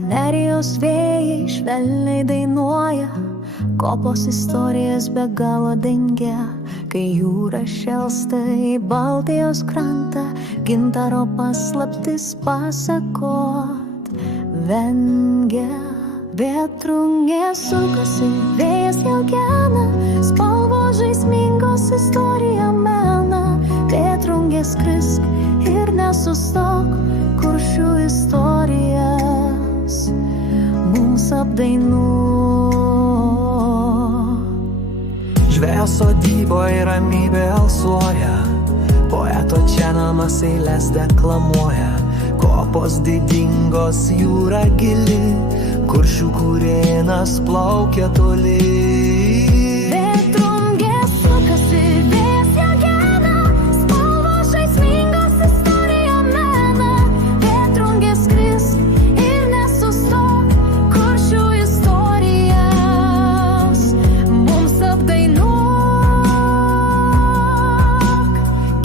Nerijos vėjai švelniai dainuoja, kopos istorijas be galo dengia, kai jūra šėlsta į Baltijos krantą, gintaro paslaptis pasakot vengia. Vėtrungė sukasi, vėjas jau gena, spalvos žaismingos istorija mena. Vėtrungė skrisk ir nesustok, kuršių istorijas mums apdainuok. Žvejo sodyboje ramybė alsuoja, poeto čia namas eiles deklamuoja. Kopos didingos, jūra gili, kuršių kurėnas plaukia toli. Vėtrungė sukasi, vėjas ją gena, spalvos žaismingos istorija mena. Vėtrungė skrisk ir nesustok, kuršių istorijas mums apdainuok.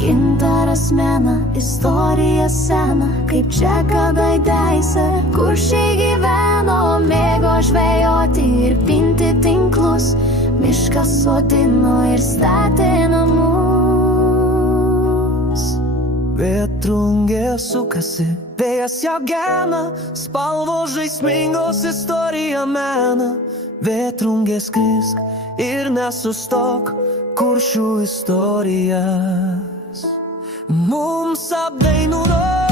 Gintaras mena istoriją seną, kaip čia kadaise kuršiai gyveno, mėgo žvejoti ir pinti tinklus, mišką sodino ir statė namus. Vėtrungė sukasi, vėjas ją gena, spalvos žaismingos istorija mena. Vėtrungė skrisk ir nesustok, kuršių istorijas mums apdainuok.